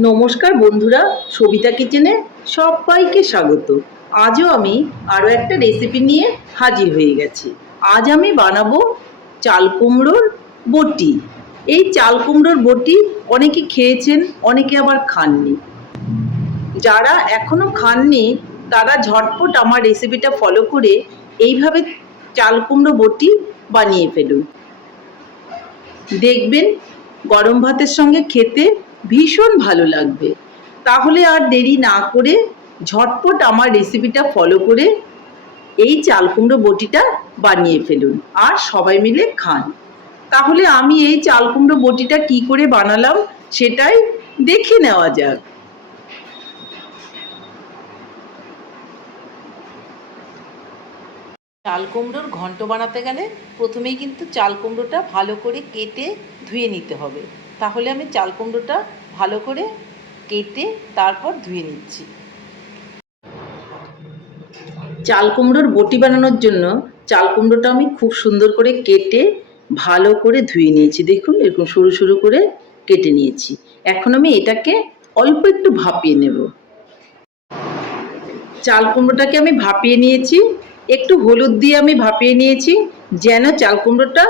নমস্কার বন্ধুরা, সবিতা কিচেনে সবাইকে স্বাগত। আজও আমি আরও একটা রেসিপি নিয়ে হাজির হয়ে গেছি। আজ আমি বানাবো চাল কুমড়োর বটি। এই চাল কুমড়োর বটি অনেকে খেয়েছেন, অনেকে আবার খাননি। যারা এখনও খাননি, তারা ঝটপট আমার রেসিপিটা ফলো করে এইভাবে চাল কুমড়ো বটি বানিয়ে ফেলুন। দেখবেন গরম ভাতের সঙ্গে খেতে ভীষণ ভালো লাগবে। তাহলে আর দেরি না করে ঝটপট আমার রেসিপিটা ফলো করে এই চাল কুমড়ো বটিটা বানিয়ে ফেলুন আর সবাই মিলে খান। তাহলে আমি এই চাল কুমড়ো বটিটা কি করে বানালাম সেটাই দেখে নেওয়া যাক। চাল কুমড়োর ঘন্ট বানাতে গেলে প্রথমেই কিন্তু চাল কুমড়োটা ভালো করে কেটে ধুয়ে নিতে হবে। তাহলে আমি চাল কুমড়োটা ভালো করে কেটে তারপর ধুয়ে নিচ্ছি। চাল কুমড়োর বটি বানানোর জন্য চাল কুমড়োটা আমি খুব সুন্দর করে কেটে ভালো করে ধুয়ে নিয়েছি। দেখুন, এরকম সরু সরু করে কেটে নিয়েছি। এখন আমি এটাকে অল্প একটু ভাপিয়ে নেব। চাল কুমড়োটাকে আমি ভাপিয়ে নিয়েছি। একটু হলুদ দিয়ে আমি ভাপিয়ে নিয়েছি, যেন চাল কুমড়োটা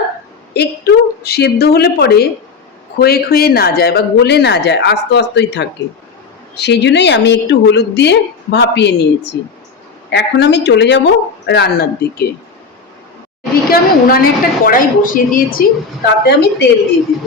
একটু সেদ্ধ হলে পরে ক্ষয়ে ক্ষয়ে না যায় বা গলে না যায়, আস্তে আস্তেই থাকে। সেই জন্যই আমি একটু হলুদ দিয়ে ভাপিয়ে নিয়েছি। এখন আমি চলে যাব রান্নার দিকে। এদিকে আমি উনানে একটা কড়াই বসিয়ে দিয়েছি, তাতে আমি তেল দিয়ে দিব।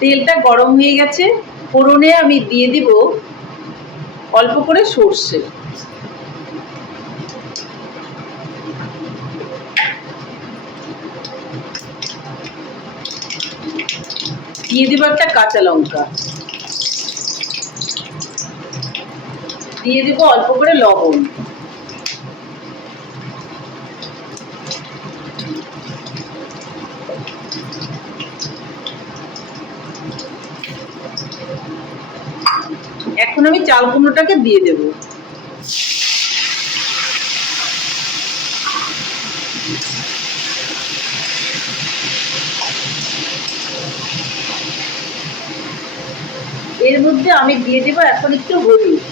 তেলটা গরম হয়ে গেছে। ফোড়নে আমি দিয়ে দিব অল্প করে সর্ষে। দিয়ে দিব একটা কাঁচা লঙ্কা। দিয়ে দিব অল্প করে লবণ। এখন আমি চাল কুমড়োটাকে দিয়ে দেব। এর মধ্যে আমি দিয়ে দেবো এখন একটু হলুদ।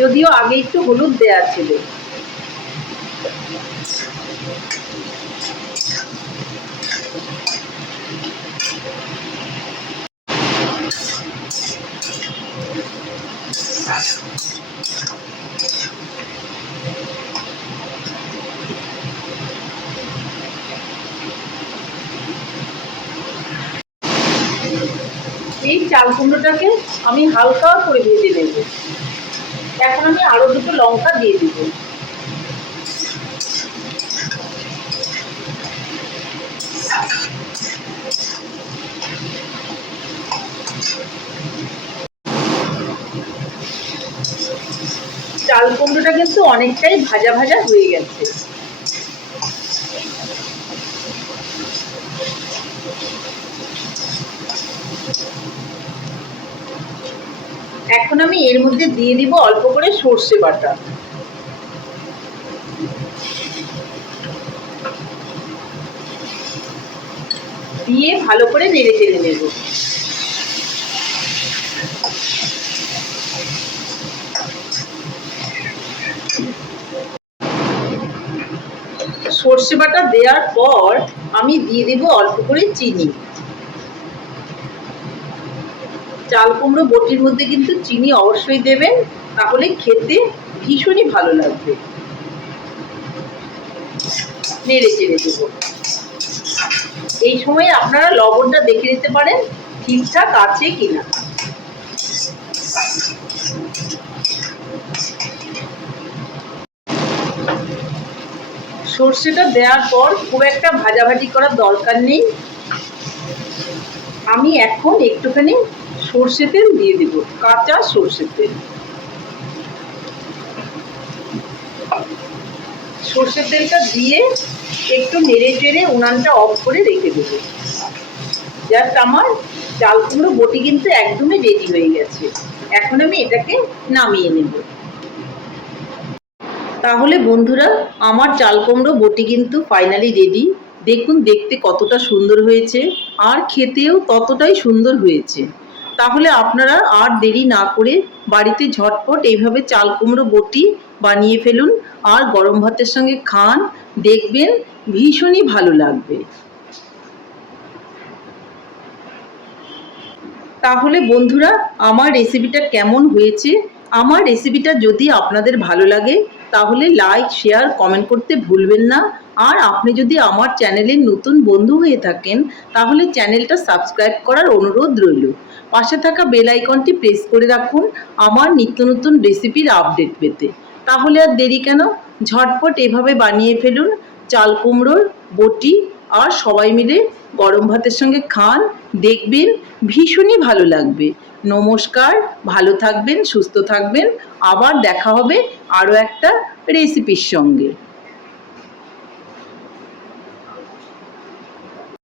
যদিও আগে একটু হলুদ দেয়া ছিল এই চাল কুমড়োটাকে আমি হালকা করে ভেজে নেব। এখন আমি আরও দুটো লঙ্কা দিয়ে দিব। চাল কুমড়োটা কিন্তু অনেকটাই ভাজা ভাজা হয়ে গেছে। এখন আমি এর মধ্যে দিয়ে দিব অল্প করে সর্ষে বাটা। দিয়ে ভালো করে নেড়ে চেড়ে নেব। সর্ষে বাটা দেওয়ার পর আমি দিয়ে দেব অল্প করে চিনি। চাল কুমড়ো বটির মধ্যে কিন্তু চিনি অবশ্যই দেবেন, তাহলে খেতে ভীষণই ভালো লাগবে। নেড়ে চেড়ে দেব। এই সময় আপনারা লবণটা দেখে নিতে পারেন, ঠিকঠাক আছে কিনা। সর্ষেটা দেওয়ার পর খুব একটা ভাজাভাজি করার দরকার নেই। আমি এখন একটুখানি সর্ষে তেল দিয়ে দিব, কাঁচা সর্ষের তেল। সর্ষের তেলটা দিয়ে একটু নেড়ে চেড়ে উনানটা অফ করে রেখে দেবো। জাস্ট আমার চাল কুমড়ো বটি কিন্তু একদমই রেডি হয়ে গেছে। এখন আমি এটাকে নামিয়ে নেব। তাহলে বন্ধুরা, আমার চাল কুমড়ো বটি কিন্তু ফাইনালি রেডি দেখুন, দেখতে কতটা সুন্দর হয়েছে, আর খেতেও ততটাই সুন্দর হয়েছে। তাহলে আপনারা আর দেরি না করে বাড়িতে ঝটপট এইভাবে চাল কুমড়ো বটি বানিয়ে ফেলুন। আর গরম ভাতের সঙ্গে খান, দেখবেন ভীষণই ভালো লাগবে। তাহলে বন্ধুরা, আমার রেসিপিটা কেমন হয়েছে? আমার রেসিপিটা যদি আপনাদের ভালো লাগে তাহলে লাইক শেয়ার কমেন্ট করতে ভুলবেন না। আর আপনি যদি আমার চ্যানেলের নতুন বন্ধু হয়ে থাকেন, তাহলে চ্যানেলটা সাবস্ক্রাইব করার অনুরোধ রইল। পাশে থাকা বেল আইকনটি প্রেস করে রাখুন আমার নিত্য নতুন রেসিপির আপডেট পেতে। তাহলে আর দেরি কেন? ঝটপট এভাবে বানিয়ে ফেলুন। চাল কুমড়োর বটি আর সবাই মিলে গরম ভাতের সঙ্গে খান, দেখবেন ভীষণই ভালো লাগবে। নমস্কার, ভালো থাকবেন, সুস্থ থাকবেন। আবার দেখা হবে আরও একটা রেসিপির সঙ্গে।